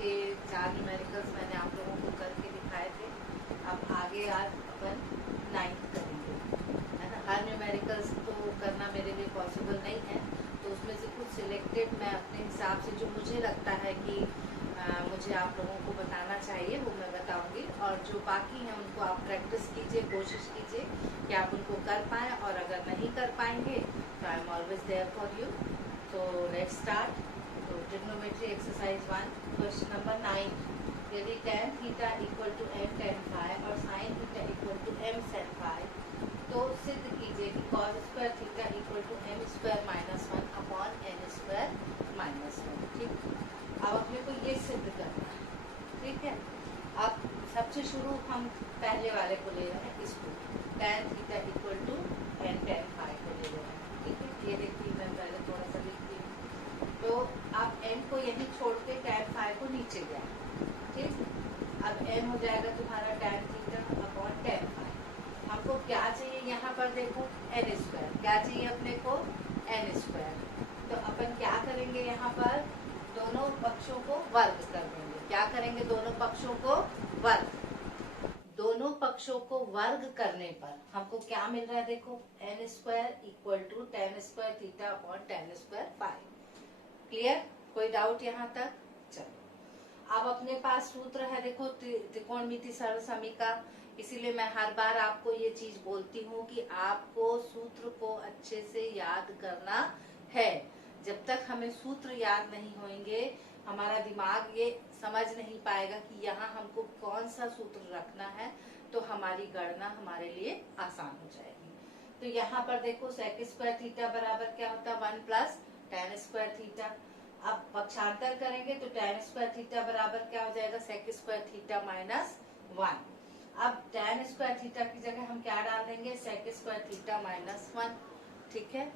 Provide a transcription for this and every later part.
के 4 न्यूमेरिकल्स मैंने आप लोगों को करके दिखाए थे। अब आगे आज अपन 9th करेंगे, है ना। हर न्यूमेरिकल्स तो करना मेरे लिए पॉसिबल नहीं है, तो उसमें से कुछ सिलेक्टेड मैं अपने हिसाब से जो मुझे लगता है कि मुझे आप लोगों को बताना चाहिए वो मैं बताऊंगी, और जो बाकी हैं उनको आप प्रैक्टिस कीजिए, कोशिश कीजिए कि आप उनको कर पाएँ, और अगर नहीं कर पाएंगे तो I am always there for you. तो लेट्स स्टार्ट। तो ट्रिग्नोमेट्री एक्सरसाइज 1, क्वेश्चन नंबर 9। यदि tan theta equal to m tan phi और sin theta equal to m sin phi, तो सिद्ध कीजिए कि cos square theta equal to m square minus 1 upon n square minus 1। ठीक, अब अपने को ये सिद्ध करना है, ठीक है। अब सबसे शुरू हम पहले वाले को ले रहे हैं, इसको tan theta equal to m tan phi को ले रहे हैं, ठीक है। ये देखिए मैं पहले थोड़ा सा लिखती हूँ। तो आप m को यहीं छोड़ के tan फाई को नीचे ले आए, ठीक। अब m हो जाएगा तुम्हारा tan theta upon tan phi. हमको क्या चाहिए यहाँ पर, देखो n स्क्वायर, क्या चाहिए अपने को, n स्क्वायर। तो अपन क्या करेंगे, यहाँ पर दोनों पक्षों को वर्ग कर देंगे। क्या करेंगे, दोनों पक्षों को वर्ग। दोनों पक्षों को वर्ग करने पर हमको क्या मिल रहा है, देखो n square equal to tan square theta upon tan square phi. Clear, कोई डाउट यहाँ तक? चलो, अब अपने पास सूत्र है, देखो त्रिकोणमिति सरल समीका। इसीलिए मैं हर बार आपको ये चीज बोलती हूँ कि आपको सूत्र को अच्छे से याद करना है। जब तक हमें सूत्र याद नहीं होंगे, हमारा दिमाग ये समझ नहीं पाएगा कि यहाँ हमको कौन सा सूत्र रखना है, तो हमारी गणना हमारे लिए आसान हो जाएगी। तो यहाँ पर देखो sec स्क्वायर थीटा बराबर क्या होता है, 1 प्लस tan स्क्वायर थीटा। अब पक्षांतर करेंगे तो tan स्क्वायर थीटा बराबर क्या हो जाएगा, sec स्क्वायर थीटा माइनस 1। अब tan स्क्वायर थीटा की जगह हम क्या डाल देंगे, sec स्क्वायर थीटा माइनस 1, ठीक है।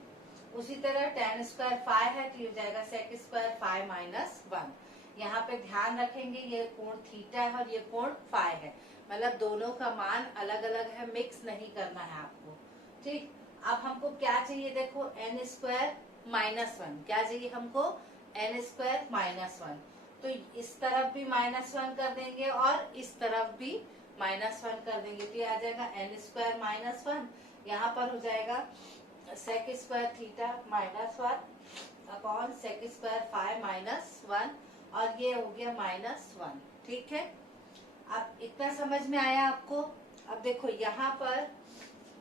उसी तरह tan स्क्वायर फाई है तो ये हो जाएगा sec स्क्वायर फाई माइनस 1। यहाँ पे ध्यान रखेंगे ये कोण थीटा है और ये कोण फाई है, मतलब दोनों का मान अलग अलग है, मिक्स नहीं करना है आपको, ठीक। अब हमको क्या चाहिए, देखो n स्क्वायर माइनस 1, क्या चाहिए हमको, n स्क्वायर माइनस 1। तो इस तरफ भी माइनस 1 कर देंगे और इस तरफ भी माइनस 1 कर देंगे, तो ये आ जाएगा n स्क्वायर माइनस 1। यहाँ पर हो जाएगा sec square theta minus 1 upon sec square phi minus 1, और ये हो गया माइनस 1, ठीक है। अब इतना समझ में आया आपको? अब देखो यहाँ पर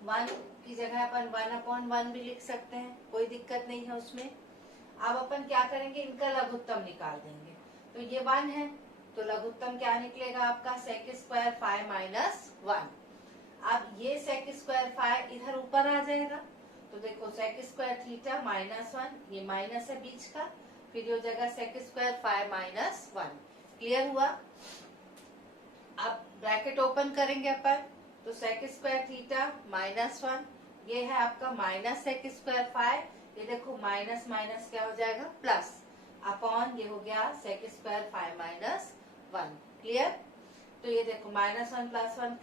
1 की जगह अपन 1 अपॉन 1 भी लिख सकते हैं, कोई दिक्कत नहीं है उसमें। अब अपन क्या करेंगे, इनका लघुत्तम निकाल देंगे। तो ये 1 है तो लघुत्तम क्या निकलेगा आपका, sec स्क्वायर फाई माइनस 1। अब ये sec स्क्वायर फाई इधर ऊपर आ जाएगा, तो देखो sec स्क्वायर थीटा माइनस 1, ये माइनस है बीच का, फिर हो जाएगा sec square phi minus 1। Clear हुआ? अब ब्रैकेट ओपन करेंगे अपन, तो sec स्क्वायर थीटा माइनस 1, ये है आपका माइनस sec स्क्वायर फाई, ये देखो माइनस माइनस क्या हो जाएगा प्लस, अपॉन ये हो गया sec square phi minus 1। Clear? तो ये देखो माइनस 1 प्लस 1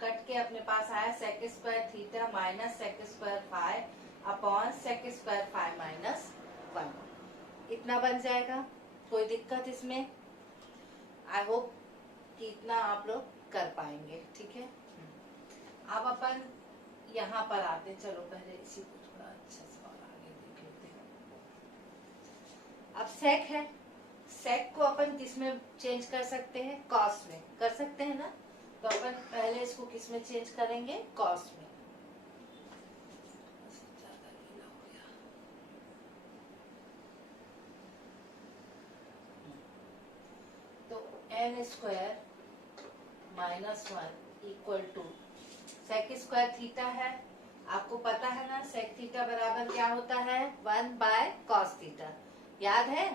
कट के अपने पास आया sec square theta minus sec square phi upon sec square phi minus 1। इतना बन जाएगा, कोई दिक्कत इसमें? आई होप कि इतना आप लोग कर पाएंगे, ठीक है। अब अपन यहाँ पर आते, चलो पहले इसी को थोड़ा अच्छा सा और आगे देख लेते हैं। अब sec है, sec को अपन किस में चेंज कर सकते हैं, cos में कर सकते हैं ना। तो अपन पहले इसको किस में चेंज करेंगे, cos में। तो n square minus 1 equal to sec square theta है, आपको पता है ना sec थीटा बराबर क्या होता है, 1 बाय cos थीटा, याद है?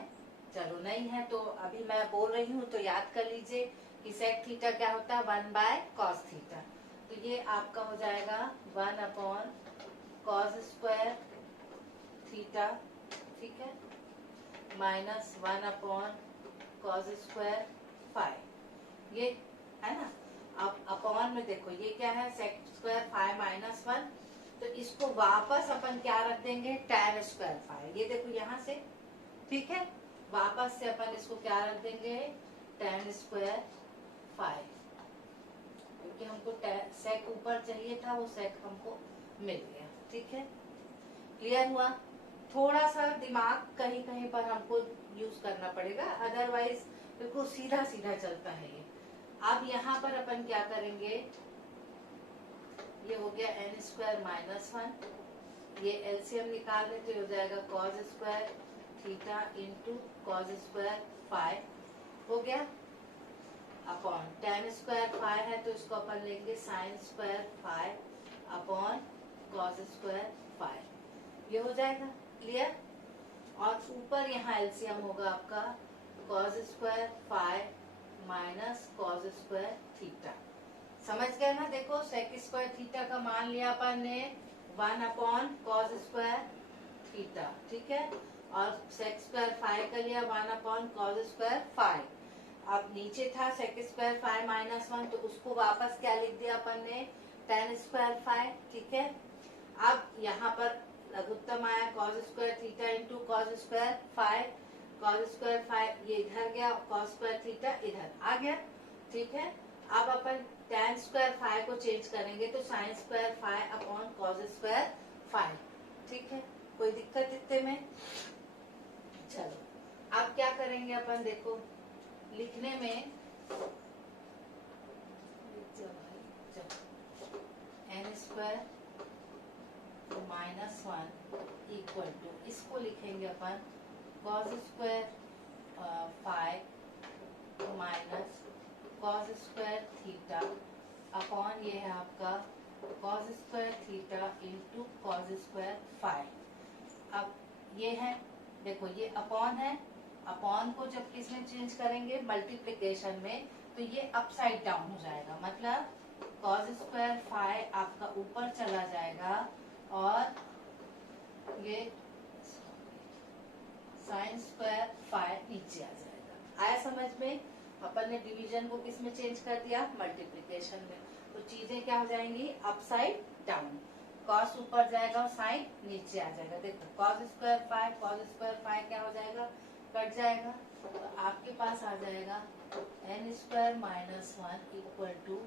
चलो नहीं है तो अभी मैं बोल रही हूँ तो याद कर लीजिए कि sec थीटा क्या होता है, 1 बाय cos थीटा। तो ये आपका हो जाएगा 1 अपॉन cos स्क्वायर थीटा, ठीक है, minus 1 upon cos square phi, ये है ना। अब अपॉन में देखो ये क्या है, sec स्क्वायर फाई माइनस 1, तो इसको वापस अपन क्या रख देंगे, tan स्क्वायर फाई। ये देखो यहाँ से, ठीक है, वापस से अपन इसको क्या रख देंगे, tan स्क्वायर फाइव, क्योंकि हमको सेक ऊपर चाहिए था, वो सेक हमको मिल गया। ठीक है, क्लियर हुआ? थोड़ा सा दिमाग कहीं कहीं पर हमको यूज करना पड़ेगा, अदरवाइज बिल्कुल सीधा सीधा चलता है ये। अब यहाँ पर अपन क्या करेंगे, ये हो गया n स्क्वायर माइनस वन, ये एलसीएम निकाल रहे तो हो जाएगा cause square theta into cos square five हो गया, अपॉन tan स्क्वायर फाइव है तो इसको अपन लेंगे sign square five upon cos square five, ये हो जाएगा। क्लियर? और ऊपर यहाँ एलसीएम होगा आपका cos square five minus cos square theta. समझ गए ना? देखो सेक स्क्वायर थीटा का मान लिया अपन ने 1 अपॉन कॉज स्क्वायर थीटा, ठीक है, और सेक स्क्वायर फाइव का लिया 1 अपॉन कॉज स्क्वायर फाइव। अब नीचे था sec square five minus one, तो उसको वापस क्या लिख दिया अपन ने, tan स्क्वायर फाइव। ठीक है, अब यहाँ पर लघुत्तम आया cause square theta into cos square five, cause square five ये इधर गया, कॉज स्क्वायर थीटा इधर आ गया। ठीक है, अब अपन tan स्क्वायर फाइव को चेंज करेंगे तो sign square five upon cos square phi. ठीक है, कोई दिक्कत इतने में? चलो अब क्या करेंगे अपन, देखो लिखने में n square minus one equal to, इसको लिखेंगे अपन cos square five minus cos square theta upon ये है आपका cos square theta into cos square five. अब ये है, देखो ये अपॉन है, अपॉन को जब किसमें चेंज करेंगे, मल्टीप्लिकेशन में, तो ये अपसाइड डाउन हो जाएगा, मतलब कॉज स्क्वायर फाइव आपका ऊपर चला जाएगा और ये साइन स्क्वायर फाइव नीचे आ जाएगा। आया समझ में? अपन ने डिवीजन को किस में चेंज कर दिया, मल्टीप्लिकेशन में, तो चीजें क्या हो जाएंगी, अपसाइड डाउन, कॉस ऊपर जाएगा और साइन नीचे आ जाएगा। देखो कॉस स्क्वायर फाइव क्या हो जाएगा, कट जाएगा, तो आपके पास आ जाएगा n square minus one equal to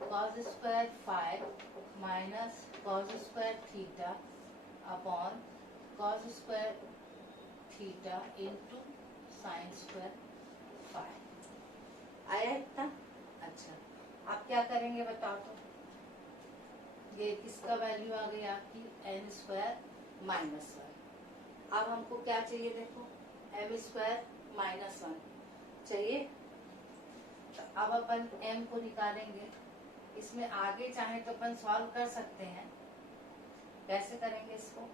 cos square five minus cos square theta upon cos square theta into sine square phi. आया इतना? अच्छा, आप क्या करेंगे बताओ तो, ये किसका वैल्यू आ गई आपकी, n स्क्वायर माइनस वन। अब हमको क्या चाहिए, देखो m स्क्वायर माइनस वन चाहिए, तो अब अपन m को निकालेंगे। इसमें आगे चाहे तो अपन सॉल्व कर सकते हैं, कैसे करेंगे इसको,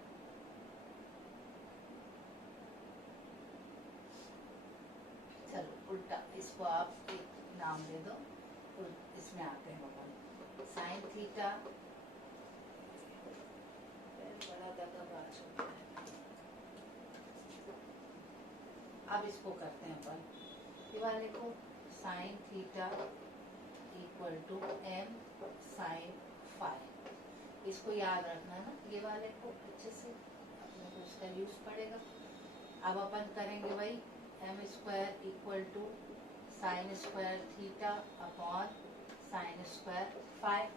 चलो उल्टा इसको आप एक नाम दे दो, इसमें आते हैं अपन साइन थीटा, बड़ा दगाबाज होता है। अब इसको करते हैं अपन, ये वाले को sine theta equal to m sine phi, इसको याद रखना ना, ये वाले को अच्छे से, अपने को इसका यूज पड़ेगा। अब अपन करेंगे भाई m square equal to sine square theta upon sine square phi.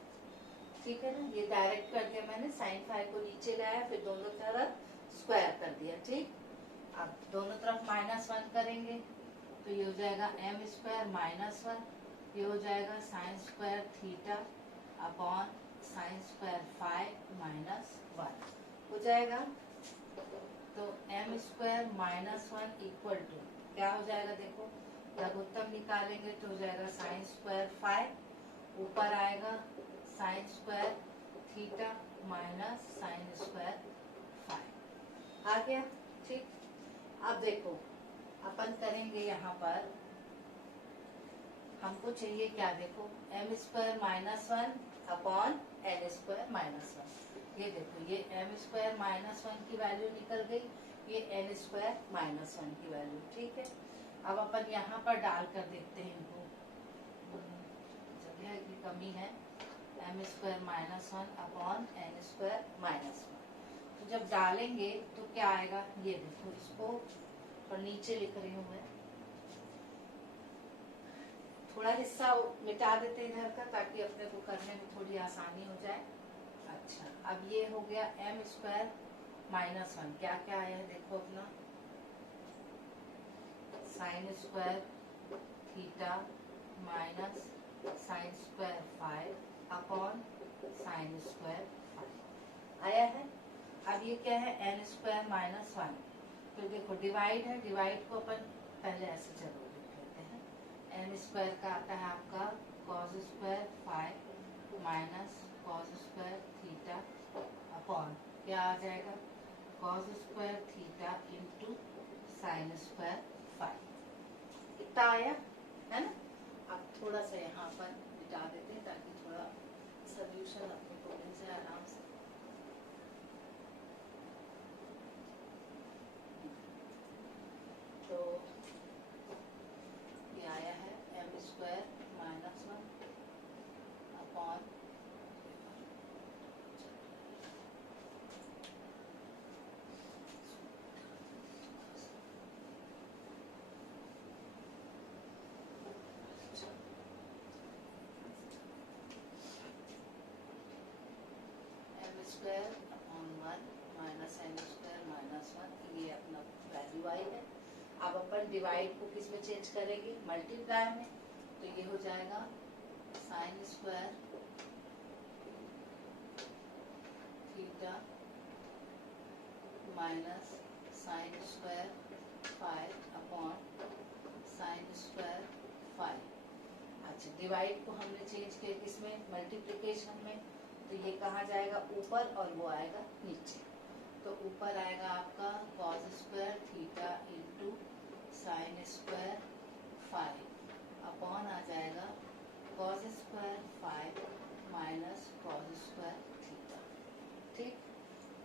ठीक है ना, ये डायरेक्ट कर दिया मैंने, साइन फाइव को नीचे लाया, फिर दोनों तरफ स्क्वायर कर दिया। ठीक, अब दोनों तरफ माइनस वन करेंगे तो ये हो जाएगा m स्क्वायर माइनस वन, ये हो जाएगा sine square theta upon sine square five minus one हो जाएगा। तो m square minus one equal to क्या हो जाएगा, देखो लघुत्तम निकालेंगे तो हो जाएगा साइन स्क्वायर फाइव, ऊपर आएगा sine square theta minus sine square five, आ गया। ठीक, अब देखो अपन करेंगे यहाँ पर, हमको चाहिए क्या, देखो m square minus one upon n square minus one. ये देखो ये m स्क्वायर माइनस वन की वैल्यू निकल गई, ये n स्क्वायर माइनस वन की वैल्यू। ठीक है, अब अपन यहाँ पर डाल कर देखते हैं इनको, जगह की कमी है, m square minus one upon n square minus one, तो जब डालेंगे तो क्या आएगा, ये देखो इसको और नीचे लिख रही हूँ मैं, थोड़ा हिस्सा मिटा देते हैं इधर का, ताकि अपने को करने में थोड़ी आसानी हो जाए। अच्छा, अब ये हो गया m स्क्वायर माइनस 1। क्या क्या आया है देखो अपना, sign square theta minus sine square 5 upon sine square 5 आया है। अब ये क्या है, n स्क्वायर माइनस 1। तो देखो डिवाइड है, डिवाइड को अपन पहले ऐसे जरूर लिख लेते हैं। n स्क्वायर का आता है आपका cos square 5 minus cos square theta upon क्या आ जाएगा, cos square theta into sine square 5। इतना आया है ना। अब थोड़ा सा यहाँ पर मिटा देते हैं ताकि थोड़ा सोल्यूशन अपने को मिल जाए आराम से। तो ये आया है m square minus 1 upon square upon 1 minus n square minus 1। ये अपना वैल्यू आई है। अब अपन डिवाइड को किस में चेंज करेंगे, मल्टीप्लाई में। तो ये हो जाएगा sine square theta minus sine square 5 upon sine square 5। अच्छा, डिवाइड को हमने चेंज किया किसमें, मल्टीप्लिकेशन में। तो ये कहाँ जाएगा, ऊपर, और वो आएगा नीचे। तो ऊपर आएगा आपका cos square theta into sine square 5 upon आ जाएगा cos square 5 minus cos square theta. ठीक,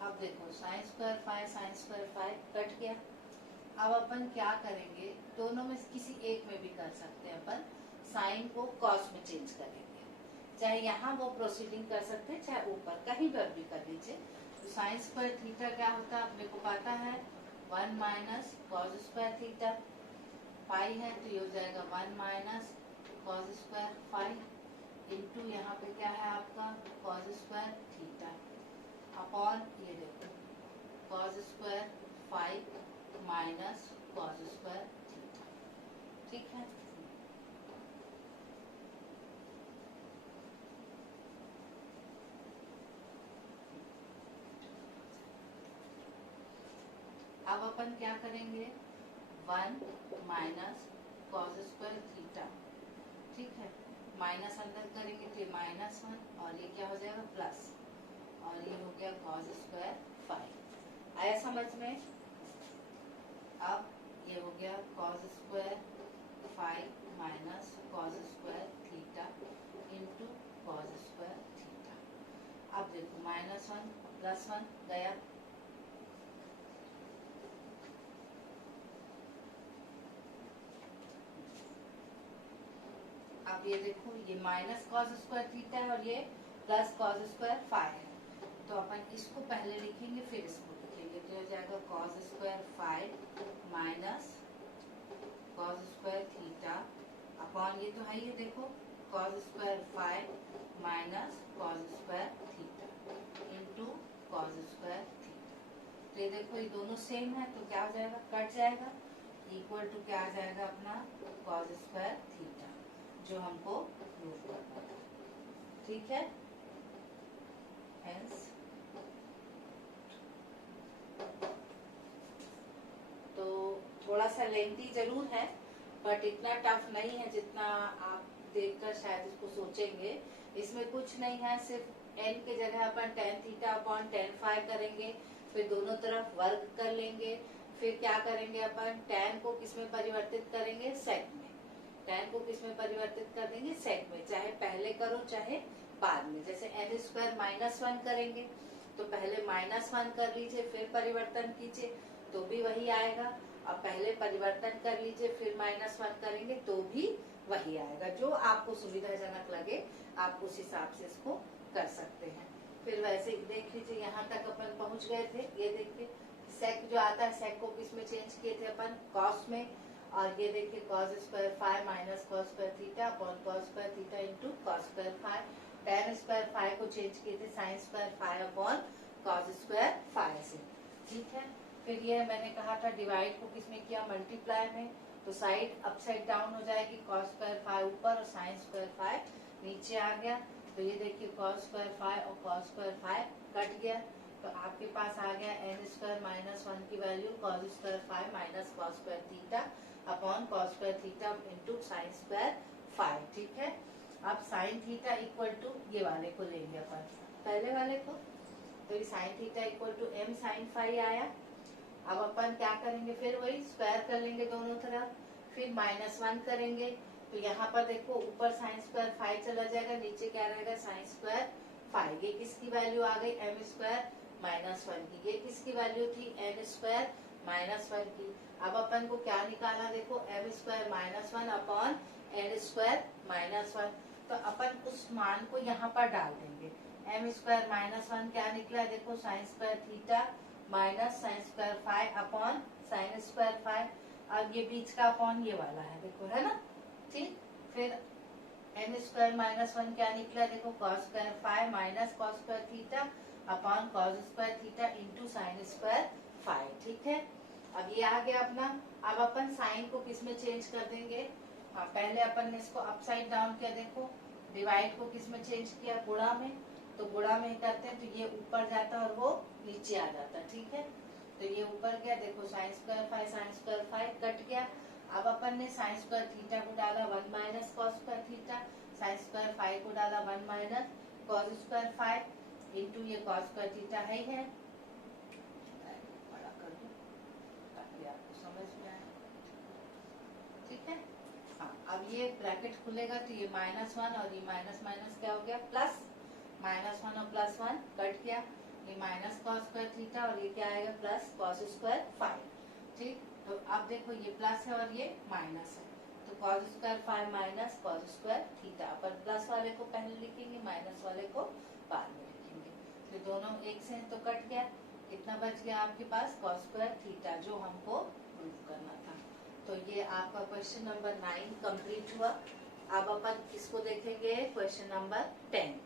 अब देखो sine square 5 sine square 5 cut गया। अब अपन क्या करेंगे, दोनों में किसी एक में भी कर सकते हैं अपन, साइन को कॉस में चेंज करेंगे। चाहे यहाँ वो प्रोसीडिंग कर सकते हैं, चाहे ऊपर कहीं पर भी कर लीजिए। तो साइन स्क्वायर थीटा क्या होता है अपने को पता है, 1 माइनस कॉस स्क्वायर थीटा। पाई है तो ये हो जाएगा 1 माइनस कॉस स्क्वायर 5 इंटू यहाँ पे क्या है आपका कॉस स्क्वायर थीटा अपॉन ये देखो cos square 5 minus cos square theta. ठीक है, अब अपन क्या करेंगे, 1 माइनस कॉस स्क्वायर थीटा। ठीक है, माइनस अंदर करेंगे तो ये -1 और ये क्या हो जाएगा प्लस, और ये हो गया कॉस स्क्वायर 5। आया समझ में। अब ये हो गया cos square 5 minus cos square theta into cos square theta. अब देखो -1 +1 गया, अब ये देखो ये माइनस कॉस स्क्वायर थीटा है और ये प्लस कॉस स्क्वायर 5 है। तो अपन इसको पहले लिखेंगे फिर इसको लिखेंगे। तो हो जाएगा cos square 5 minus cos square theta upon ये तो है, ये देखो cos square 5 minus cos square theta into cos square theta. तो ये देखो ये दोनों सेम है तो क्या हो जाएगा, कट जाएगा, इक्वल टू क्या आ जाएगा अपना कॉस स्क्वायर थीटा जो हमको प्रूव करना था। ठीक है, हेंस तो थोड़ा सा लेंथी जरूर है बट इतना टफ नहीं है जितना आप देखकर शायद इसको सोचेंगे। इसमें कुछ नहीं है, सिर्फ n के जगह अपन tan theta upon tan phi करेंगे, फिर दोनों तरफ वर्ग कर लेंगे, फिर क्या करेंगे अपन tan को किसमें परिवर्तित करेंगे, सेक में। tan को किसमें परिवर्तित कर देंगे, सेक में, चाहे पहले करो चाहे बाद में। जैसे n स्क्वायर -1 करेंगे तो पहले -1 कर लीजिए फिर परिवर्तन कीजिए तो भी वही आएगा। अब पहले परिवर्तन कर लीजिए फिर -1 करेंगे तो भी वही आएगा। जो आपको सुविधाजनक लगे आप उस हिसाब से इसको कर सकते हैं। फिर वैसे देख लीजिए यहाँ तक अपन पहुंच गए थे। ये देखिए सेक जो आता है सेक को किस में चेंज किए थे अपन, कॉस में। और ये देखिए cos square five minus cos square theta upon cos square theta into cos square five. tan square five को चेंज किए थे sin square five upon cos square five से। ठीक है, फिर ये मैंने कहा था डिवाइड को किसमें किया, मल्टीप्लाई में, तो साइड अपसाइड डाउन हो जाएगी, cos स्क्वायर फाइव ऊपर और sin स्क्वायर फाइव नीचे आ गया। तो ये देखिए cos स्क्वायर फाइव और cos स्क्वायर फाइव कट गया, तो आपके पास आ गया n स्क्वायर माइनस वन की value cos square five minus cos square theta upon cos square theta into sin square phi. ठीक है, अब sin थीटा इक्वल टू ये वाले को लेंगे अपन, पहले वाले को, तो ये sin theta equal to m sin phi आया। अब अपन क्या करेंगे, फिर वही स्क्वायर कर लेंगे दोनों तरफ, फिर माइनस वन करेंगे, तो यहाँ पर देखो ऊपर sin स्क्वायर फाइव चला जाएगा, नीचे क्या रहेगा sin स्क्वायर फाइव। ये किसकी वैल्यू आ गई, m स्क्वायर माइनस वन की, ये किसकी वैल्यू थी, n स्क्वायर माइनस वन की। अब अपन को क्या निकालना, देखो m square minus one upon n square minus one, तो अपन उस मान को यहाँ पर डाल देंगे। m स्क्वायर माइनस वन क्या निकला, देखो sine square theta minus sine square five upon sine square five, अब ये बीच का अपॉन ये वाला है, देखो है ना। ठीक, फिर m स्क्वायर माइनस वन क्या निकला, देखो cos square five minus cos square theta upon cos square theta into sine square phi. ठीक है, अब ये आ गया अपना। अब अपन साइन को किस में चेंज कर देंगे, पहले अपन ने इसको अपसाइड डाउन किया, देखो डिवाइड को किस में चेंज किया, गुणा में, तो गुणा में करते हैं तो ये ऊपर जाता और वो नीचे आ जाता। ठीक है, तो ये ऊपर गया, देखो साइन स्क्वायर फाइव कट गया। अब अपन ने साइन स्क्वायर थीटा को डाला one minus cos square theta, sign square five को डाला one minus cos square five into ये कॉस स्क्वायर थीटा है, बड़ा कर दूं ताकि आपको समझ में आए। ठीक है, हाँ, अब ये ब्रैकेट खुलेगा तो ये माइनस वन और ये माइनस माइनस क्या हो गया, प्लस, माइनस वन और प्लस वन कट गया, ये माइनस कॉस स्क्वायर थीटा और ये क्या आएगा, प्लस कॉस स्क्वायर फाइव। ठीक, तो अब देखो ये प्लस है और ये माइनस है, तो cos square five minus cos square theta, पर प्लस वाले को पहले लिखेंगे, माइनस वाले को बाद में लिखेंगे। तो दोनों एक से तो कट गया, कितना बच गया आपके पास, cos स्क्वायर थीटा, जो हमको प्रूव करना था। तो ये आपका क्वेश्चन नंबर 9 कंप्लीट हुआ। अब अपन किसको देखेंगे, क्वेश्चन नंबर 10।